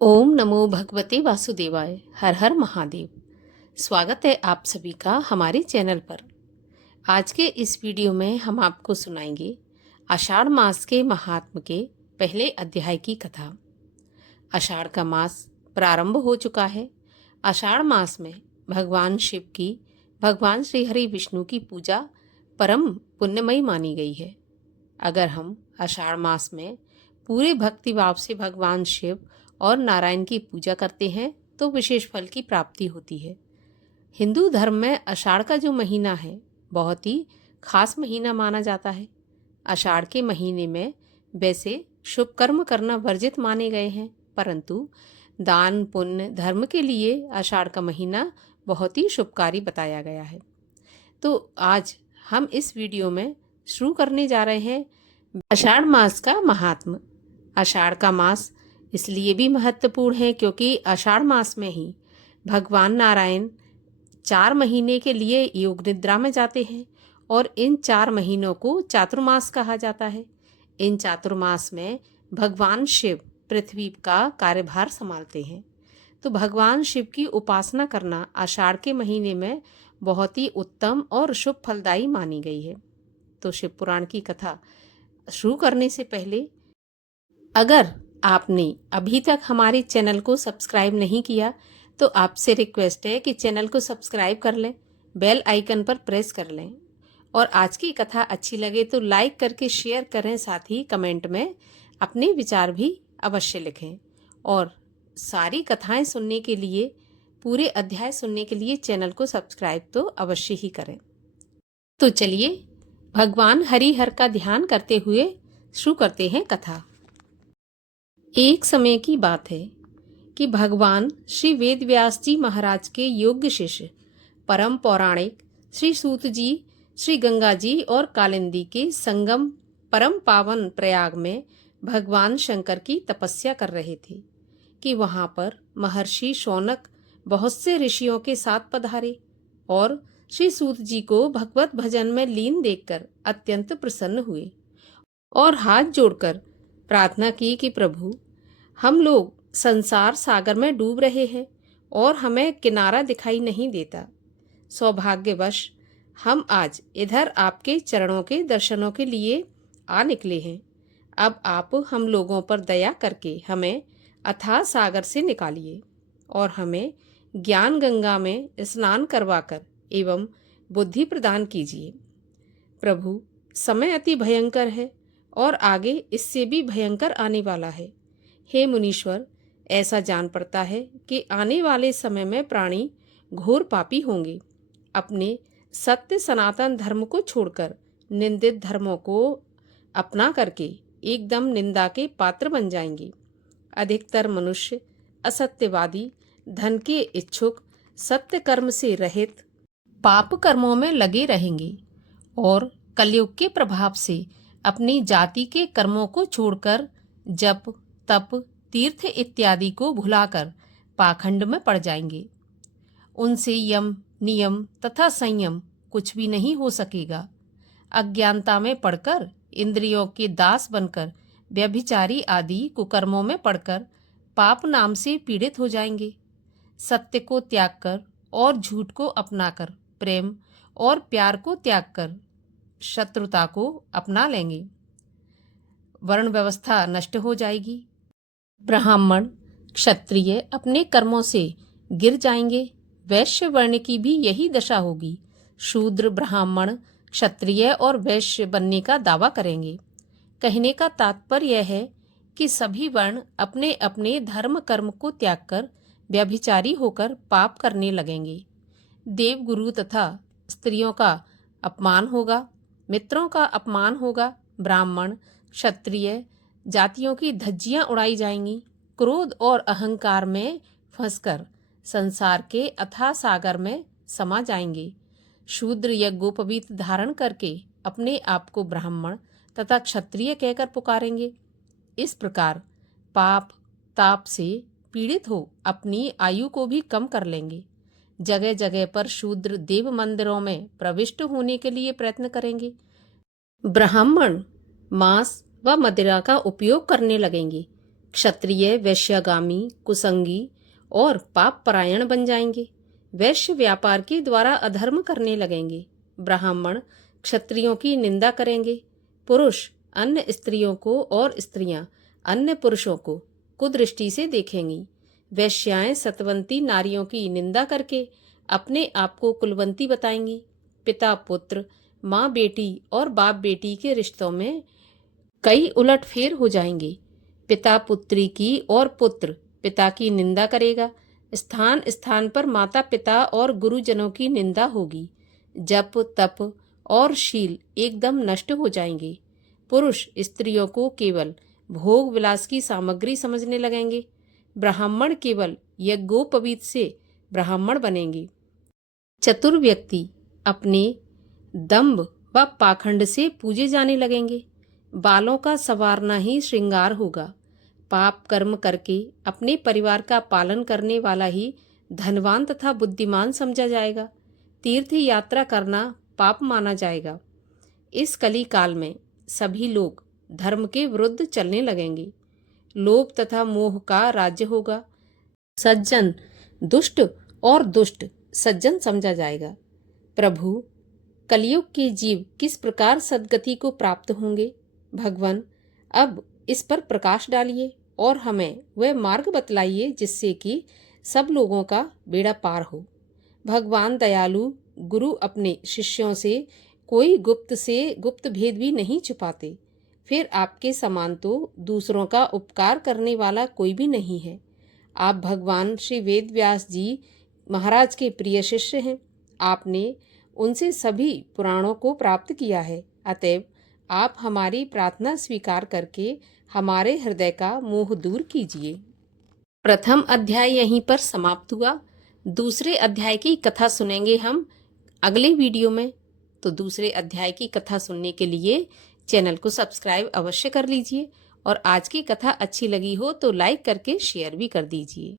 ओम नमो भगवते वासुदेवाय। हर हर महादेव। स्वागत है आप सभी का हमारे चैनल पर। आज के इस वीडियो में हम आपको सुनाएंगे आषाढ़ मास के महात्म के पहले अध्याय की कथा। आषाढ़ का मास प्रारंभ हो चुका है। आषाढ़ मास में भगवान शिव की, भगवान श्री हरि विष्णु की पूजा परम पुण्यमयी मानी गई है। अगर हम आषाढ़ मास में पूरे भक्तिभाव से भगवान शिव और नारायण की पूजा करते हैं तो विशेष फल की प्राप्ति होती है। हिंदू धर्म में आषाढ़ का जो महीना है बहुत ही खास महीना माना जाता है। आषाढ़ के महीने में वैसे शुभ कर्म करना वर्जित माने गए हैं, परंतु दान पुण्य धर्म के लिए आषाढ़ का महीना बहुत ही शुभकारी बताया गया है। तो आज हम इस वीडियो में शुरू करने जा रहे हैं आषाढ़ मास का महात्म। आषाढ़ का मास इसलिए भी महत्वपूर्ण है क्योंकि आषाढ़ मास में ही भगवान नारायण 4 महीने के लिए योग निद्रा में जाते हैं और इन 4 महीनों को चातुर्मास कहा जाता है। इन चातुर्मास में भगवान शिव पृथ्वी का कार्यभार संभालते हैं। तो भगवान शिव की उपासना करना आषाढ़ के महीने में बहुत ही उत्तम और शुभ फलदायी मानी गई है। तो शिव पुराण की कथा शुरू करने से पहले अगर आपने अभी तक हमारे चैनल को सब्सक्राइब नहीं किया तो आपसे रिक्वेस्ट है कि चैनल को सब्सक्राइब कर लें, बेल आइकन पर प्रेस कर लें और आज की कथा अच्छी लगे तो लाइक करके शेयर करें। साथ ही कमेंट में अपने विचार भी अवश्य लिखें और सारी कथाएं सुनने के लिए, पूरे अध्याय सुनने के लिए चैनल को सब्सक्राइब तो अवश्य ही करें। तो चलिए भगवान हरिहर का ध्यान करते हुए शुरू करते हैं कथा। एक समय की बात है कि भगवान श्री वेदव्यास जी महाराज के योग्य शिष्य परम पौराणिक श्री सूत जी, श्री गंगा जी और कालिंदी के संगम परम पावन प्रयाग में भगवान शंकर की तपस्या कर रहे थे कि वहां पर महर्षि शौनक बहुत से ऋषियों के साथ पधारे और श्री सूत जी को भगवत भजन में लीन देखकर अत्यंत प्रसन्न हुए और हाथ जोड़कर प्रार्थना की कि प्रभु, हम लोग संसार सागर में डूब रहे हैं और हमें किनारा दिखाई नहीं देता। सौभाग्यवश हम आज इधर आपके चरणों के दर्शनों के लिए आ निकले हैं। अब आप हम लोगों पर दया करके हमें अथाह सागर से निकालिए और हमें ज्ञान गंगा में स्नान करवाकर एवं बुद्धि प्रदान कीजिए। प्रभु, समय अति भयंकर है और आगे इससे भी भयंकर आने वाला है। हे मुनीश्वर, ऐसा जान पड़ता है कि आने वाले समय में प्राणी घोर पापी होंगे, अपने सत्य सनातन धर्म को छोड़कर निंदित धर्मों को अपना करके एकदम निंदा के पात्र बन जाएंगे। अधिकतर मनुष्य असत्यवादी, धन के इच्छुक, सत्य कर्म से रहित पाप कर्मों में लगे रहेंगे और कलयुग के प्रभाव से अपनी जाति के कर्मों को छोड़कर जप, तप, तीर्थ इत्यादि को भुलाकर पाखंड में पड़ जाएंगे। उनसे यम, नियम तथा संयम कुछ भी नहीं हो सकेगा। अज्ञानता में पड़कर, इंद्रियों के दास बनकर, व्यभिचारी आदि कुकर्मों में पड़कर पाप नाम से पीड़ित हो जाएंगे। सत्य को त्याग कर और झूठ को अपनाकर, प्रेम और प्यार को त्याग कर शत्रुता को अपना लेंगे। वर्ण व्यवस्था नष्ट हो जाएगी। ब्राह्मण, क्षत्रिय अपने कर्मों से गिर जाएंगे। वैश्य वर्ण की भी यही दशा होगी। शूद्र, ब्राह्मण, क्षत्रिय और वैश्य बनने का दावा करेंगे। कहने का तात्पर्य यह है कि सभी वर्ण अपने अपने धर्म कर्म को त्याग कर व्यभिचारी होकर पाप करने लगेंगे। देव, गुरु तथा स्त्रियों का अपमान होगा, मित्रों का अपमान होगा। ब्राह्मण, क्षत्रिय जातियों की धज्जियां उड़ाई जाएंगी। क्रोध और अहंकार में फंसकर संसार के अथाह सागर में समा जाएंगे। शूद्र यज्ञोपवीत धारण करके अपने आप को ब्राह्मण तथा क्षत्रिय कहकर पुकारेंगे। इस प्रकार पाप ताप से पीड़ित हो अपनी आयु को भी कम कर लेंगे। जगह जगह पर शूद्र देव मंदिरों में प्रविष्ट होने के लिए प्रयत्न करेंगे। ब्राह्मण मांस व मदिरा का उपयोग करने लगेंगे। क्षत्रिय वैश्यागामी, कुसंगी और पाप परायण बन जाएंगे। वैश्य व्यापार के द्वारा अधर्म करने लगेंगे। ब्राह्मण क्षत्रियों की निंदा करेंगे। पुरुष अन्य स्त्रियों को और स्त्रियां अन्य पुरुषों को कुदृष्टि से देखेंगी। वैश्याएं सतवंती नारियों की निंदा करके अपने आप को कुलवंती बताएंगी। पिता पुत्र, माँ बेटी और बाप बेटी के रिश्तों में कई उलटफेर हो जाएंगे। पिता पुत्री की और पुत्र पिता की निंदा करेगा। स्थान स्थान पर माता पिता और गुरुजनों की निंदा होगी। जप तप और शील एकदम नष्ट हो जाएंगे। पुरुष स्त्रियों को केवल भोग विलास की सामग्री समझने लगेंगे। ब्राह्मण केवल यज्ञोपवीत से ब्राह्मण बनेंगे। चतुर व्यक्ति अपने दंभ व पाखंड से पूजे जाने लगेंगे। बालों का संवारना ही श्रृंगार होगा। पाप कर्म करके अपने परिवार का पालन करने वाला ही धनवान तथा बुद्धिमान समझा जाएगा। तीर्थ यात्रा करना पाप माना जाएगा। इस कली काल में सभी लोग धर्म के विरुद्ध चलने लगेंगे। लोभ तथा मोह का राज्य होगा। सज्जन दुष्ट और दुष्ट सज्जन समझा जाएगा। प्रभु, कलयुग के जीव किस प्रकार सद्गति को प्राप्त होंगे? भगवान, अब इस पर प्रकाश डालिए और हमें वह मार्ग बतलाइए जिससे कि सब लोगों का बेड़ा पार हो। भगवान दयालु गुरु अपने शिष्यों से कोई गुप्त भेद भी नहीं छुपाते। फिर आपके समान तो दूसरों का उपकार करने वाला कोई भी नहीं है। आप भगवान श्री वेद व्यास जी महाराज के प्रिय शिष्य हैं। आपने उनसे सभी पुराणों को प्राप्त किया है। अतएव आप हमारी प्रार्थना स्वीकार करके हमारे हृदय का मोह दूर कीजिए। प्रथम अध्याय यहीं पर समाप्त हुआ। दूसरे अध्याय की कथा सुनेंगे हम अगले वीडियो में। तो दूसरे अध्याय की कथा सुनने के लिए चैनल को सब्सक्राइब अवश्य कर लीजिए और आज की कथा अच्छी लगी हो तो लाइक करके शेयर भी कर दीजिए।